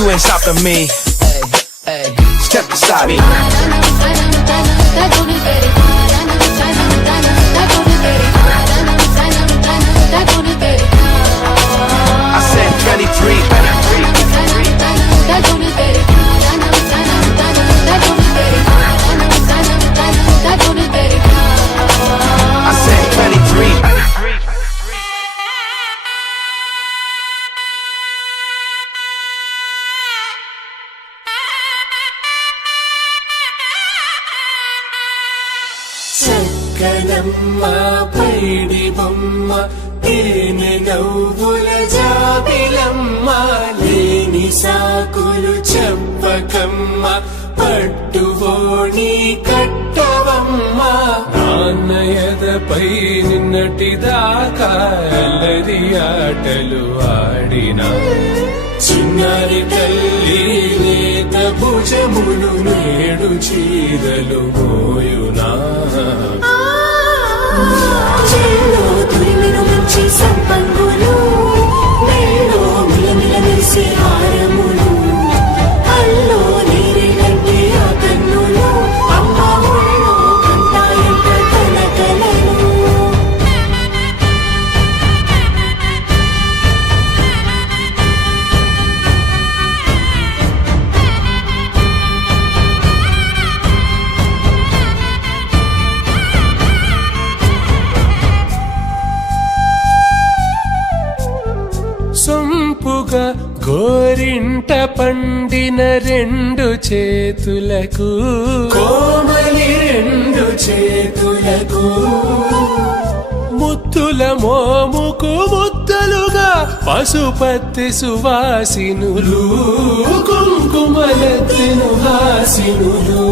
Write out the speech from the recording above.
you ain't stopping me. Hey, hey, step beside me. I said 23. I said 23. చక్కనమ్మ పైడి బొమ్మ తేనె నవ్వుల జాబిలమ్మ లేని సాకులు చెప్పకమ్మ పట్టువోణి కట్టవమ్మ నాన్నయదపై నిన్నటిదాకా అల్లరి ఆటలు ఆడినా చిన్నారి తల్లి లేత భుజములు నేడు చీరలు మోయునా చెల్లో తురిమిను మంచి సంపంగులు మెల్లో మిలమిల మెరిసే హారములు అల్లో నీరిలంటే ఆ కన్నులు అమ్మ ఒళ్ళో కంటాయంట తన కలలు సొంపుగా గోరింట పండిన రెండు చేతులకు కోమలి రెండు చేతులకు ముత్తుల మోముకు ముద్దలుగా పశుపతి సువాసినులు కుంకుమలెత్తిను హాసినులు